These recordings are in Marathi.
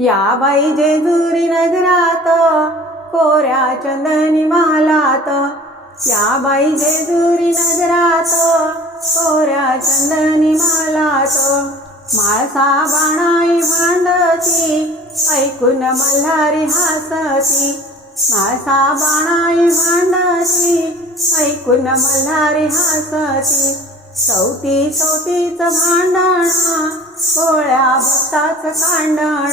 या बाई जेजुरी नगरात कोऱ्या चंदनी मालात. या बाई जेजुरी नगरात कोऱ्या चंदनी मालात. माळसा बाणाई भांडती ऐकून मल्हारी हासती. माळसा बाणाई भांडती ऐकून मल्हारी हासती. चौथी चौथीच भांडण कोळ्या भक्ताचं कांडण.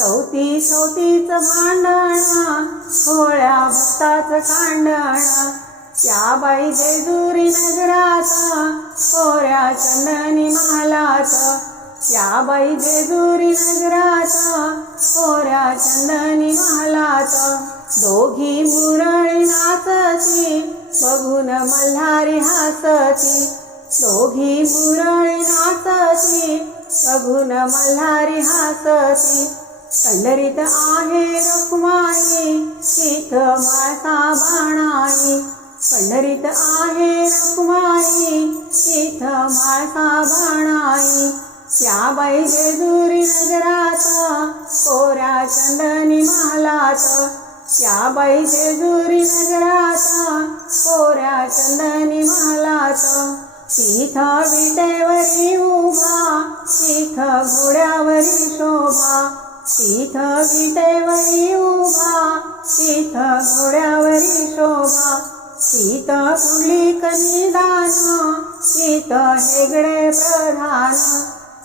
चौथी चौथीच भांडण होळ्या भक्ताच कांडणा. या बाई जेजुरी नगरात कोऱ्या चंदनी महालात. या बाई जेजुरी नगरात कोऱ्या चंदनी महालात. दोघी मुरळी नाचती बघून मल्हारी हासती. दोघी मुरळी नाचती बघून मल्हारी हासती. पंढरीत आहे रुक्माई तिथ माता बाणाई पंढरीत आहे रुक्माई तिथ माता बाणाई या बाई जेजुरी नगरात कोऱ्या चंदनी महालात या बाई जेजुरी नगरात कोऱ्या चंदनी महालात तिथ विटेवरी उभा तिथ घोड्यावरी शोभा. तिथ विटेवरी उभा तिथं घोड्यावरी शोभा तिथ कुली कनिदान तिथ हेगडे प्रधान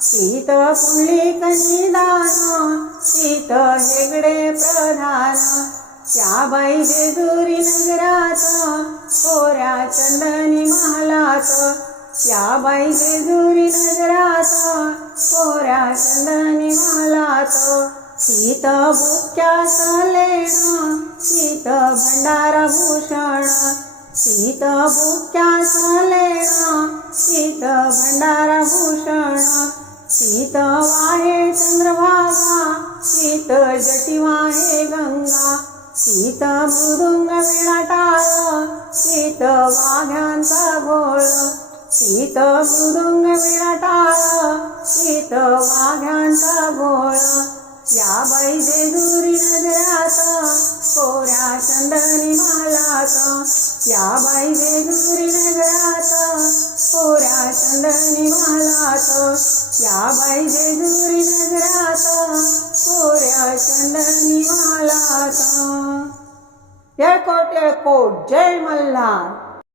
तिथ कुली कनिदान तिथ हेगडे प्रधान. त्या बाई जेजुरी नगरात कोऱ्या चंदनी महालात या बाई जेजुरी नगरात कोऱ्या चंदनी महालात. शीत बुक्या सलेण शीत भंडारा भूषण सीत बुक्या सलेण सीत भंडारा भूषण सीत वाहे चंद्रभागा शीत जटी वाहे गंगा सीत मृदुंग टाळ सीत वाघ्यांचा घोळ सीत मृदुंग टाळ सीत वाघ्यांचा घोळ या बाई जेजुरी नगरात कोऱ्या चंदनी मालाचा. या बाई जेजुरी नगरात कोऱ्या चंदनी मालाचा. या बाई जेजुरी नगरात कोऱ्या चंदनी मालाचा. येळकोट येळकोट. जय मल्हार.